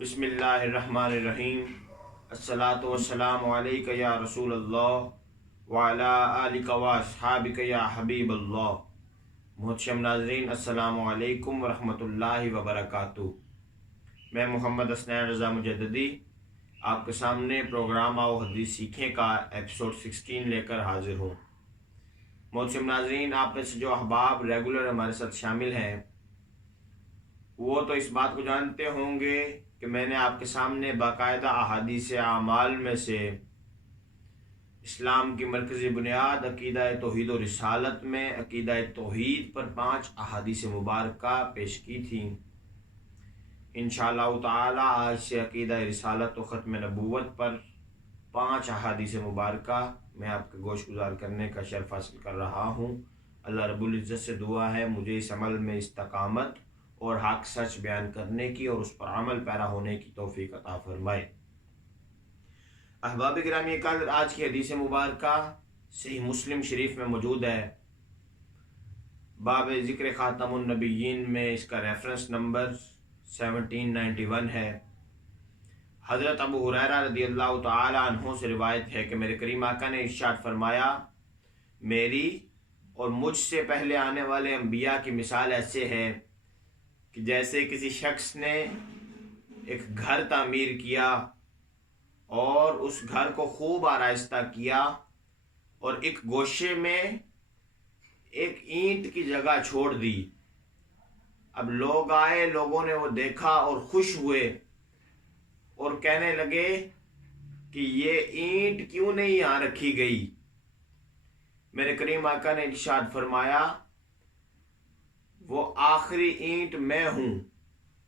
بسم اللہ الرحمن الرحیم۔ الصلاۃ والسلام علیک یا رسول اللہ وعلی آلک و اصحابک یا حبیب اللہ۔ محترم ناظرین، السلام علیکم ورحمۃ اللہ وبرکاتہ۔ میں محمد حسنین رضا مجددی آپ کے سامنے پروگرام آؤ حدیث سیکھیں کا ایپیسوڈ 16 لے کر حاضر ہوں۔ محترم ناظرین، آپ میں سے جو احباب ریگولر ہمارے ساتھ شامل ہیں وہ تو اس بات کو جانتے ہوں گے کہ میں نے آپ کے سامنے باقاعدہ احادیث اعمال میں سے اسلام کی مرکزی بنیاد عقیدہ توحید و رسالت میں عقیدہ توحید پر 5 احادیث مبارکہ پیش کی تھیں۔ انشاءاللہ تعالی آج سے عقیدہ رسالت و ختم نبوت پر 5 احادیث مبارکہ میں آپ کے گوش گزار کرنے کا شرف حاصل کر رہا ہوں۔ اللہ رب العزت سے دعا ہے مجھے اس عمل میں استقامت اور حق سچ بیان کرنے کی اور اس پر عمل پیرا ہونے کی توفیق عطا فرمائے۔ احباب گرامی قدر، آج کی حدیث مبارکہ صحیح مسلم شریف میں موجود ہے۔ باب ذکر خاتم النبیین میں اس کا ریفرنس نمبر 1791 ہے۔ حضرت ابو ہریرہ رضی اللہ تعالی عنہ سے روایت ہے کہ میرے کریم آقا نے ارشاد فرمایا، میری اور مجھ سے پہلے آنے والے انبیاء کی مثال ایسے ہے کہ جیسے کسی شخص نے ایک گھر تعمیر کیا اور اس گھر کو خوب آرائستہ کیا اور ایک گوشے میں ایک اینٹ کی جگہ چھوڑ دی۔ اب لوگ آئے، لوگوں نے وہ دیکھا اور خوش ہوئے اور کہنے لگے کہ یہ اینٹ کیوں نہیں یہاں رکھی گئی؟ میرے کریم آقا نے ارشاد فرمایا، وہ آخری اینٹ میں ہوں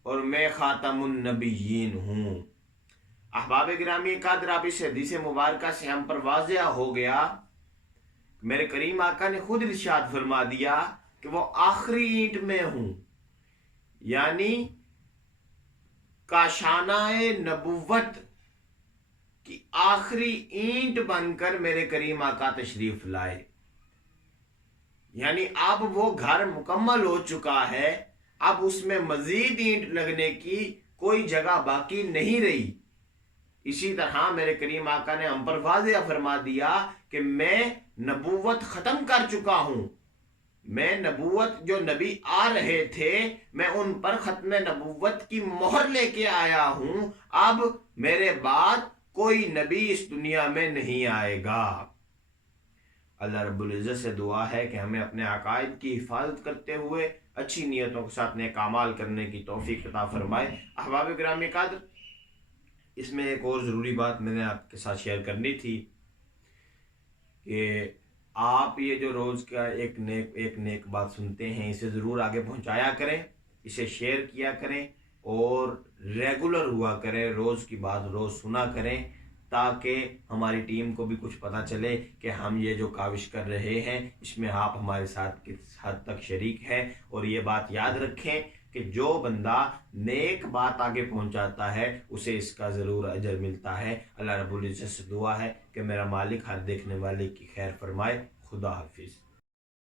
اور میں خاتم النبیین ہوں۔ احباب گرامی قدر، آپ اس حدیث مبارکہ سے ہم پر واضح ہو گیا، میرے کریم آقا نے خود ارشاد فرما دیا کہ وہ آخری اینٹ میں ہوں، یعنی کاشانہ نبوت کی آخری اینٹ بن کر میرے کریم آقا تشریف لائے۔ یعنی اب وہ گھر مکمل ہو چکا ہے، اب اس میں مزید اینٹ لگنے کی کوئی جگہ باقی نہیں رہی۔ اسی طرح میرے کریم آقا نے ہم پر واضح فرما دیا کہ میں نبوت ختم کر چکا ہوں۔ میں نبوت جو نبی آ رہے تھے میں ان پر ختم نبوت کی مہر لے کے آیا ہوں۔ اب میرے بعد کوئی نبی اس دنیا میں نہیں آئے گا۔ اللہ رب العزت سے دعا ہے کہ ہمیں اپنے عقائد کی حفاظت کرتے ہوئے اچھی نیتوں کے ساتھ نیک اعمال کرنے کی توفیق عطا فرمائے۔ احباب گرامی قدر، اس میں ایک اور ضروری بات میں نے آپ کے ساتھ شیئر کرنی تھی کہ آپ یہ جو روز کا ایک نیک بات سنتے ہیں اسے ضرور آگے پہنچایا کریں، اسے شیئر کیا کریں اور ریگولر ہوا کریں، روز کی بات روز سنا کریں، تاکہ ہماری ٹیم کو بھی کچھ پتہ چلے کہ ہم یہ جو کاوش کر رہے ہیں اس میں آپ ہمارے ساتھ کس حد تک شریک ہیں۔ اور یہ بات یاد رکھیں کہ جو بندہ نیک بات آگے پہنچاتا ہے اسے اس کا ضرور اجر ملتا ہے۔ اللہ رب العزت سے دعا ہے کہ میرا مالک ہر دیکھنے والے کی خیر فرمائے۔ خدا حافظ۔